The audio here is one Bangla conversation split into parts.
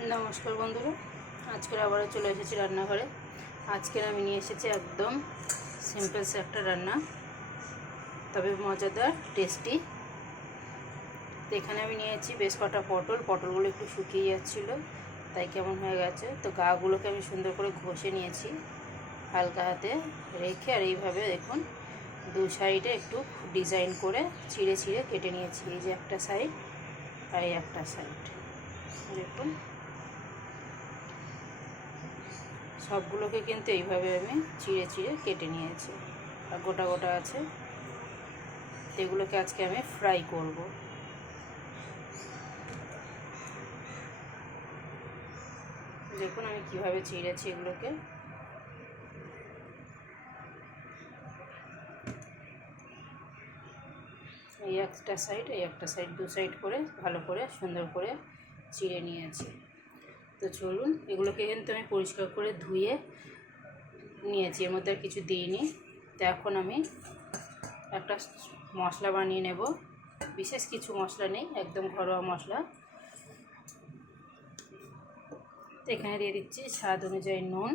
नमस्कार बंधुरा आज के आबारो चले एसेছি রান্নাঘরে। আজকে আমি নিয়ে এসেছি একদম সিম্পল সে একটা রান্না, তবে মজাদার টেস্টি। তো এখানে আমি নিয়েছি বেশ কটা পটলগুলো একটু শুকিয়ে যাচ্ছিল, তাই কেমন হয়ে গেছে। তো গাগুলোকে আমি সুন্দর করে ঘষে নিয়েছি হালকা হাতে রেখে, আর এইভাবে দেখুন দু সাইডে একটু ডিজাইন করে ছিঁড়ে ছিঁড়ে কেটে নিয়েছি। এই যে একটা সাইড আর এই একটা সাইড দেখুন, সবগুলোকে কিন্তু এইভাবে আমি চিড়ে চিড়ে কেটে নিয়েছি, আর গোটা গোটা আছে। এগুলোকে আজকে আমি ফ্রাই করব। দেখুন আমি কিভাবে চিড়েছি এগুলোকে। এই একটা সাইড এই একটা সাইড, দু সাইড করে ভালো করে সুন্দর করে চিড়ে নিয়েছি। তো চলুন, এগুলোকে কিন্তু আমি পরিষ্কার করে ধুয়ে নিয়েছি, এর মধ্যে আর কিছু দিইনি। তো এখন আমি একটা মশলা বানিয়ে নেব। বিশেষ কিছু মশলা নেই, একদম ঘরোয়া মশলা। তো এখানে দিয়ে দিচ্ছি স্বাদ অনুযায়ী নুন,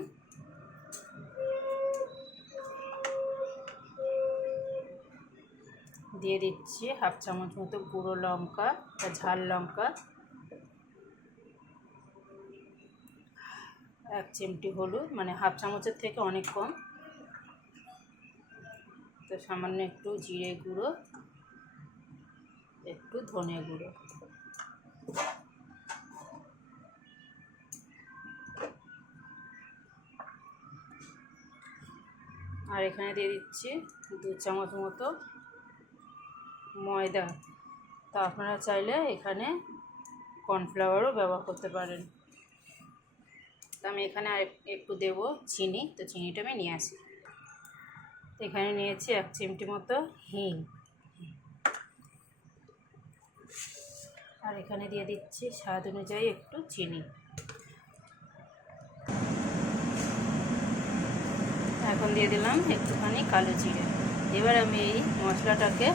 দিয়ে দিচ্ছি হাফ চামচ মতো গুঁড়ো লঙ্কা বা ঝাল লঙ্কা, 1 চিমটি হলুদ, মানে হাফ চামচের থেকে অনেক কম। তো সামান্য একটু জিরে গুঁড়ো, একটু ধনে গুঁড়ো, আর এখানে দিয়ে দিচ্ছি 2 চামচ মতো ময়দা। তো আপনারা চাইলে এখানে কর্নফ্লাওয়ারও ব্যবহার করতে পারেন। তো আমি এখানে আর একটু দেব চিনি, তো চিনিটা আমি নিয়ে আসি। এখানে নিয়েছি 1 চিমটি মতো হিং, আর এখানে দিয়ে দিচ্ছি স্বাদ অনুযায়ী একটু চিনি। এখন দিয়ে দিলাম একটুখানি কালো জিরে। এবার আমি এই মশলাটাকে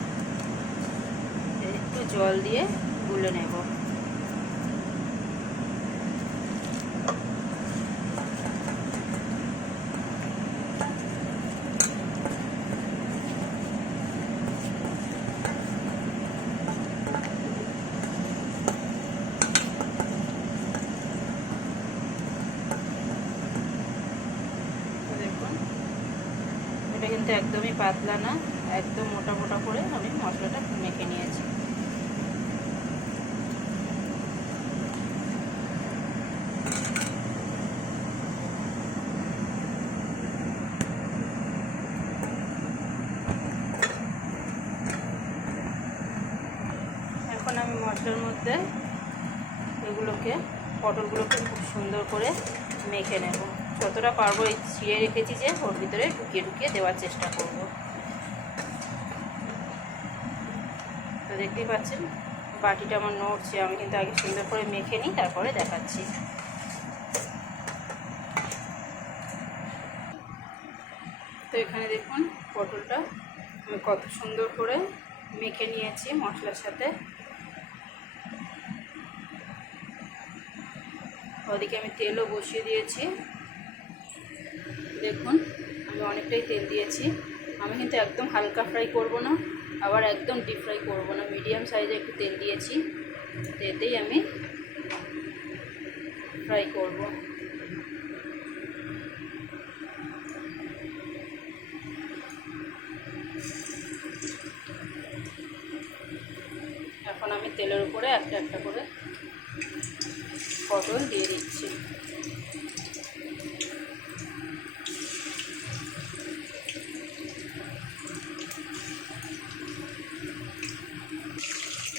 একটু জল দিয়ে গুলে নেব। এটা কিন্তু একদমই পাতলা না, একদম মোটা মোটা করে আমি মশলাটা মেখে নিয়েছি। এখন আমি মশলার মধ্যে এগুলোকে পটলগুলোকে খুব সুন্দর করে মেখে নেব। যতটা পারবো এই ছিঁড়ে রেখেছি যে ওর ভিতরে ঢুকিয়ে ঢুকিয়ে দেওয়ার চেষ্টা করব। তো দেখতেই পাচ্ছেন বাটিটা আমার নড়ছে, আমি কিন্তু আগে সুন্দর করে মেখে নিই, তারপরে দেখাচ্ছি। তো এখানে দেখুন পটলটা আমি কত সুন্দর করে মেখে নিয়েছি মশলার সাথে। ওদিকে আমি তেলও বসিয়ে দিয়েছি। দেখুন আমি অনেকটাই তেল দিয়েছি। আমি কিন্তু একদম হালকা ফ্রাই করব না, আবার একদম ডিপ ফ্রাই করব না, মিডিয়াম সাইজে একটু তেল দিয়েছি। এতেই আমি ফ্রাই করব। এখন আমি তেলের উপরে একটা একটা করে পটল দিয়ে দিচ্ছি।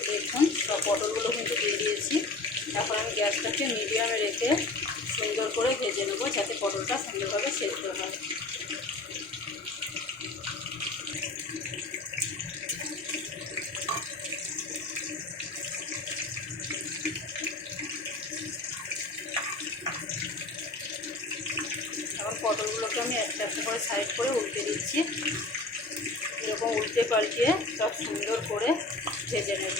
দেখুন সব পটলগুলো কিন্তু দিয়ে দিয়েছি। এখন আমি গ্যাসটাকে মিডিয়ামে রেখে সুন্দর করে ভেজে নেব, যাতে পটলটা সুন্দরভাবে সেদ্ধ হয়। এখন পটলগুলোকে আমি একটা একটা করে সাইড করে উল্টে দিচ্ছি। এরকম উল্টে পাল্টিয়ে সব সুন্দর করে ভেজে নেব।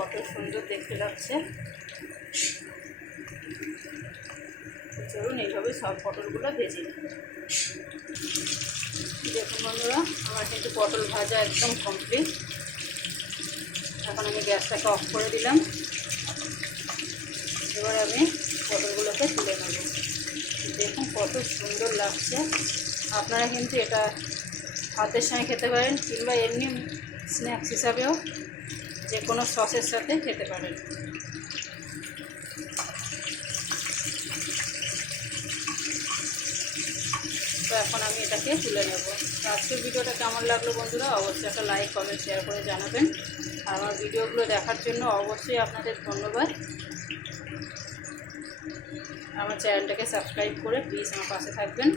কত সুন্দর দেখতে লাগছে। চলুন এইভাবে সব পটলগুলো ভেজে নিই। দেখুন বন্ধুরা, আমার কিন্তু পটল ভাজা একদম কমপ্লিট। এখন আমি গ্যাসটাকে অফ করে দিলাম। এবার আমি পটলগুলোকে তুলে নেব। দেখুন কত সুন্দর লাগছে। আপনারা কিন্তু এটা ভাতের সঙ্গে খেতে পারেন, কিংবা এমনি স্ন্যাক্স হিসাবেও যে কোনো সসের সাথে খেতে পারেন। তো এখন আমি এটাকে তুলে নেব। তো আজকের ভিডিওটা কেমন লাগলো বন্ধুরা, অবশ্যই একটা লাইক কমেন্ট শেয়ার করে জানাবেন। আর আমার ভিডিওগুলো দেখার জন্য অবশ্যই আপনাদের ধন্যবাদ। আমার চ্যানেলটাকে সাবস্ক্রাইব করে প্লিজ আমার পাশে থাকবেন।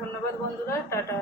ধন্যবাদ বন্ধুরা, টাটা।